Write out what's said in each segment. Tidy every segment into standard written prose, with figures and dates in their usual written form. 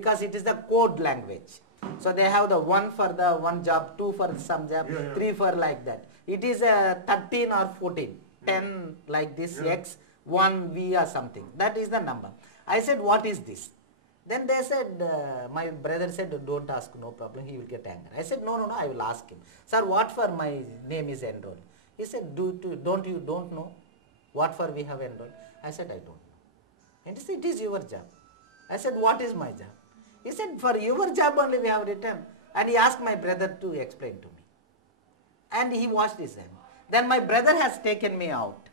because it is the code language. So they have the 1 for the one job, 2 for some job, 3 for like that. It is a 13 or 14, 10 like this X, 1 V or something. That is the number. I said, what is this? Then they said, my brother said, don't ask, no problem, he will get angry. I said, no, I will ask him. Sir, what for my name is enrolled? He said, don't know what for we have enrolled? I said, I don't know. And he said, it is your job. I said, what is my job? He said, for your job only we have written. And he asked my brother to explain to me. And he washed his hand. Then my brother has taken me out,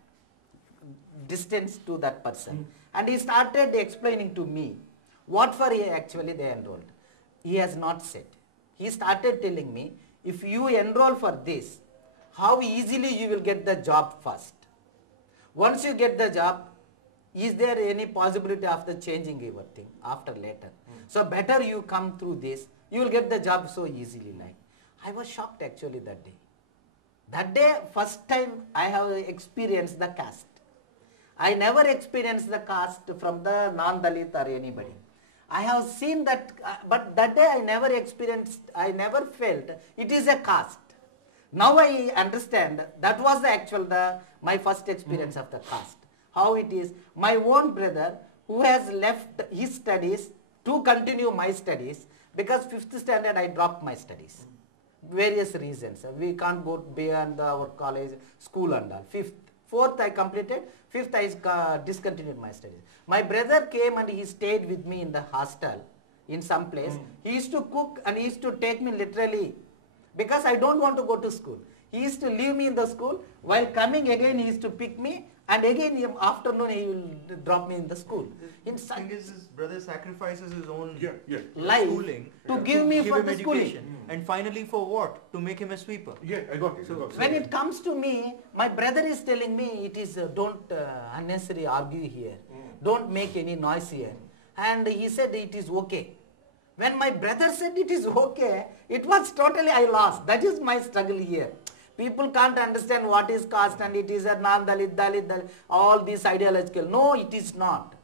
distance to that person. And he started explaining to me what for actually they enrolled. He has not said. He started telling me, if you enroll for this, how easily you will get the job first. Once you get the job, is there any possibility of the changing your thing after later? So better you come through this, you will get the job so easily. Like, I was shocked actually that day. That day, first time I have experienced the caste. I never experienced the caste from the non-Dalit or anybody. I have seen that, but that day I never experienced, I never felt it is a caste. Now I understand that was the actual, my first experience of the caste. How it is, my own brother who has left his studies to continue my studies, because 5th standard I dropped my studies. Various reasons. We can't go beyond our college, school and all. 4th I completed, 5th I discontinued my studies. My brother came and he stayed with me in the hostel in some place. He used to cook and he used to take me literally, because I don't want to go to school. He used to leave me in the school, while coming again he used to pick me, and again in the afternoon he will drop me in the school. The thing is, his brother sacrifices his own life schooling to give me for the education. And finally for what? To make him a sweeper. Yeah, I got it. So when it comes to me, my brother is telling me it is don't unnecessarily argue here. Don't make any noise here. And he said it is okay. When my brother said it is okay, it was totally I lost. That is my struggle here. People can't understand what is caste and it is a non-Dalit, Dalit, all these ideological. No, it is not.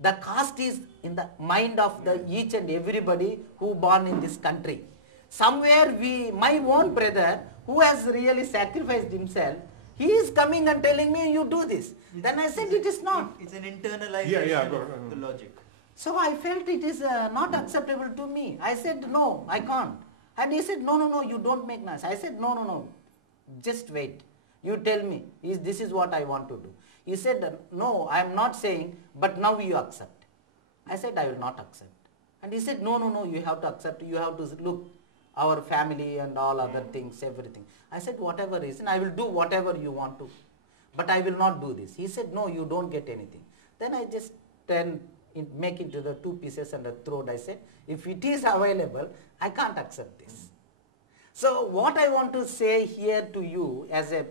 The caste is in the mind of the each and everybody who born in this country. Somewhere my own brother who has really sacrificed himself, he is coming and telling me you do this. Then I said it is not. It's an internalization of the logic. So I felt it is not acceptable to me. I said no, I can't. And he said no, you don't make noise. I said no. Just wait. You tell me, this is what I want to do. He said, no, I am not saying, but now you accept. I said, I will not accept. And he said, no, you have to accept. You have to look, our family and all other things, everything. I said, whatever reason, I will do whatever you want to. But I will not do this. He said, no, you don't get anything. Then I just make it to the 2 pieces and a throat. I said, if it is available, I can't accept this. So what I want to say here to you as a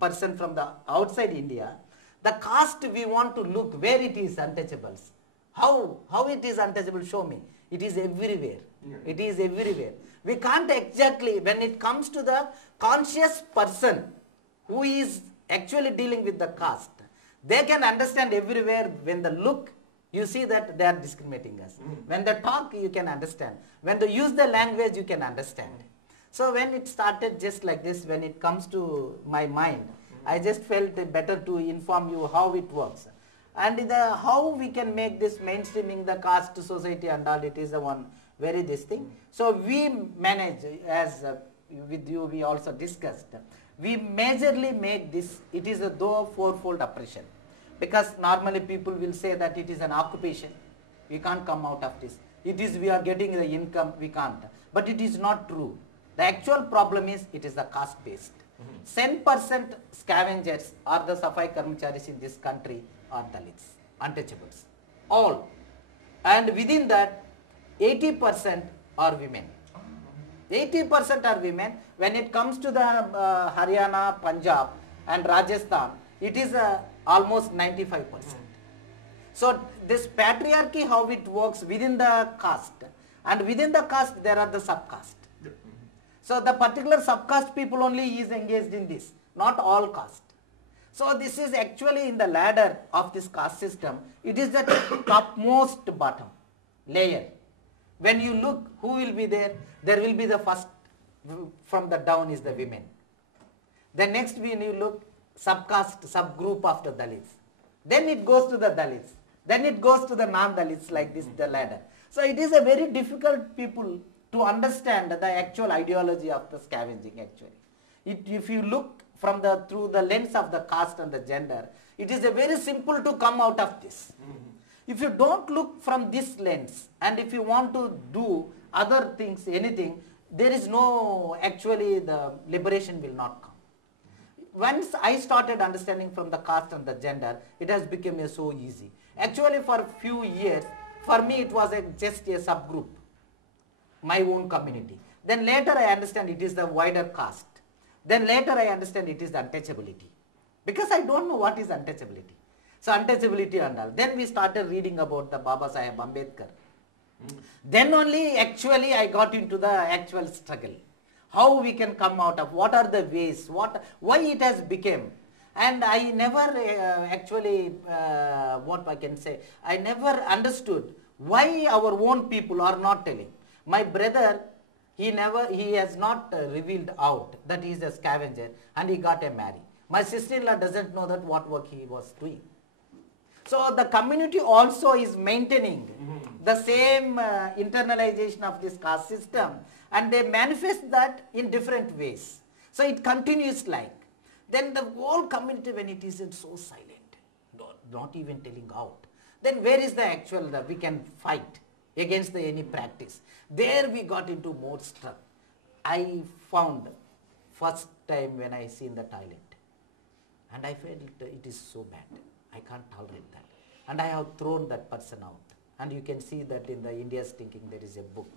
person from the outside India, the caste we want to look where it is untouchables. How it is untouchable, show me. It is everywhere. It is everywhere. We can't exactly, when it comes to the conscious person who is actually dealing with the caste, they can understand everywhere. When they look, you see that they are discriminating us. When they talk, you can understand. When they use the language, you can understand. So when it started just like this, when it comes to my mind, I just felt it better to inform you how it works. And how we can make this mainstreaming the caste society and all, it is the one very this thing. So we manage, as with you we also discussed, we majorly make this, it is a though 4-fold oppression. Because normally people will say that it is an occupation, we can't come out of this. It is we are getting the income, we can't. But it is not true. The actual problem is it is the caste based. 10% scavengers or the Safai Karamcharis in this country are Dalits, untouchables, all. And within that, 80% are women. 80% are women. When it comes to the Haryana, Punjab and Rajasthan, it is almost 95%. So this patriarchy, how it works within the caste, and within the caste there are the subcaste. So the particular subcaste people only is engaged in this, not all caste. So this is actually in the ladder of this caste system, it is the topmost bottom layer. When you look, who will be there? There will be the first from the down is the women. Then next when you look, subcaste, subgroup of the Dalits. Then it goes to the Dalits. Then it goes to the non-Dalits like this, the ladder. So it is a very difficult people to understand the actual ideology of the scavenging actually. If you look from through the lens of the caste and the gender, it is a very simple to come out of this. If you don't look from this lens and if you want to do other things, anything, there is no, actually the liberation will not come. Once I started understanding from the caste and the gender, it has become so easy. Actually for a few years, for me it was just a subgroup, my own community. Then later I understand it is the wider caste. Then later I understand it is the untouchability. Because I don't know what is untouchability. So untouchability and all. Then we started reading about the Baba Saheb Ambedkar. Then only actually I got into the actual struggle. How we can come out of, what are the ways, why it has become. And I never what I can say, I never understood why our own people are not telling. My brother, he has not revealed out that he is a scavenger and he got a marry. My sister-in-law doesn't know that what work he was doing. So the community also is maintaining the same internalization of this caste system, and they manifest that in different ways. So it continues like. Then the whole community, when it is so silent, not even telling out, then where is the actual, we can fight against any practice. There we got into more struggle. I found first time when I seen the toilet, and I felt it is so bad. I can't tolerate that. And I have thrown that person out. And you can see that in the India's Thinking there is a book.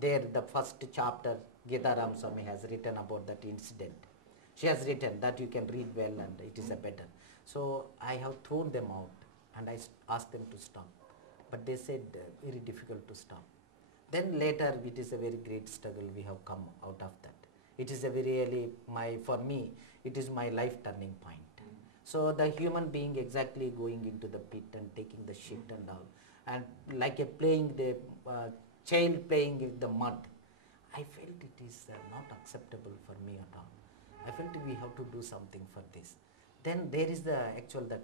There the first chapter, Geeta Ramaswamy has written about that incident. She has written that you can read well and it is a better. So I have thrown them out and I asked them to stop. But they said very difficult to stop. Then later it is a very great struggle we have come out of that. It is a very for me, it is my life turning point. So the human being exactly going into the pit and taking the shit and all, and like a playing the child playing with the mud, I felt it is not acceptable for me at all. I felt we have to do something for this. Then there is the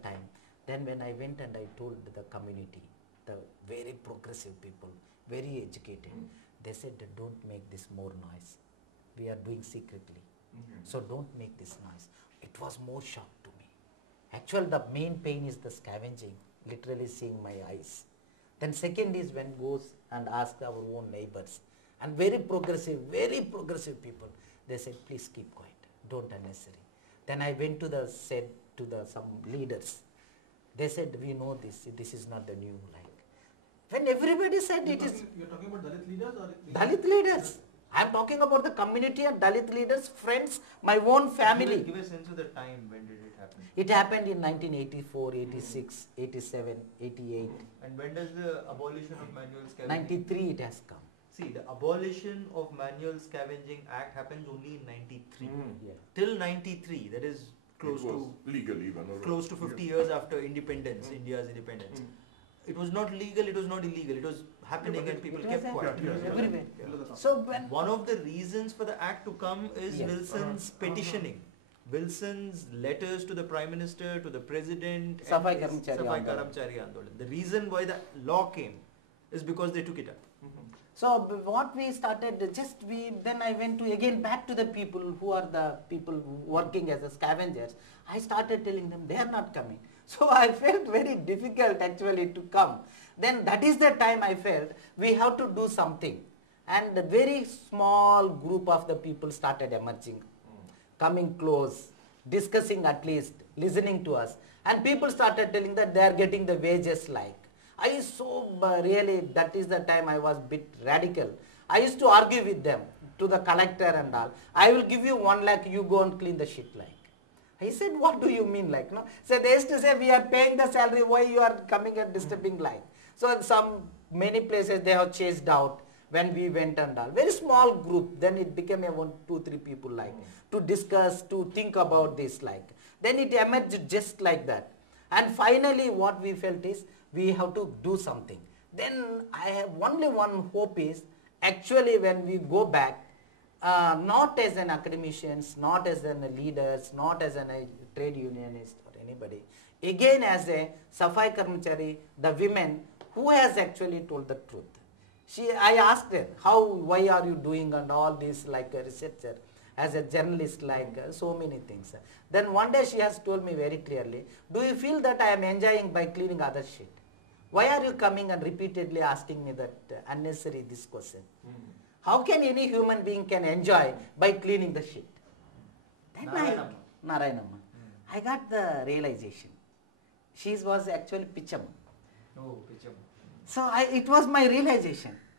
time. Then when I went and I told the community, the very progressive people, very educated, they said don't make this more noise. We are doing secretly. So don't make this noise. It was more shock to me. Actually, the main pain is the scavenging, literally seeing my eyes. Then second is when goes and ask our own neighbors. And very progressive people, they said, please keep quiet, don't unnecessary. Then I went to some leaders. They said, we know this is not the new like. When everybody said You're talking about Dalit leaders or? Dalit leaders. I am talking about the community and Dalit leaders, friends, my own family. Give a sense of the time, when did it happen? It happened in 1984, 86, 87, 88. And when does the abolition of manual scavenging? 93 it has come. See, the abolition of manual scavenging act happens only in 93. Yeah. Till 93, that is close to legal even. Close to 50 years after independence, India's independence. It was not legal, it was not illegal, it was happening and people kept quiet. Everywhere. So one of the reasons for the act to come is Wilson's petitioning. Wilson's letters to the Prime Minister, to the President, Safai and Karamchari Andolan. The reason why the law came is because they took it up. So what we started, then I went to again back to the people who are the people working as a scavengers. I started telling them they are not coming. So I felt very difficult actually to come. Then that is the time I felt we have to do something. And a very small group of the people started emerging, coming close, discussing at least, listening to us. And people started telling that they are getting the wages like. Really, that is the time I was bit radical. I used to argue with them, to the collector and all. I will give you 1 lakh, you go and clean the shit like. He said, what do you mean like? No? So they used to say, we are paying the salary, why you are coming and disturbing like? So many places they have chased out when we went and all. Very small group, then it became a 1, 2, 3 people like, to discuss, to think about this like. Then it emerged just like that. And finally what we felt is, we have to do something. Then I have only one hope is, actually when we go back, not as an academicians, not as an leaders, not as a trade unionist or anybody, again as a Safai Karamchari, the women who has actually told the truth. I asked her, why are you doing and all this, like a researcher, as a journalist, like so many things. Then one day she has told me very clearly, do you feel that I am enjoying by cleaning other shit? Why are you coming and repeatedly asking me that unnecessary this question? How can any human being can enjoy by cleaning the shit? Then Narayanamma. I got the realization. She was actually Pichamma. Oh, Picham. So it was my realization.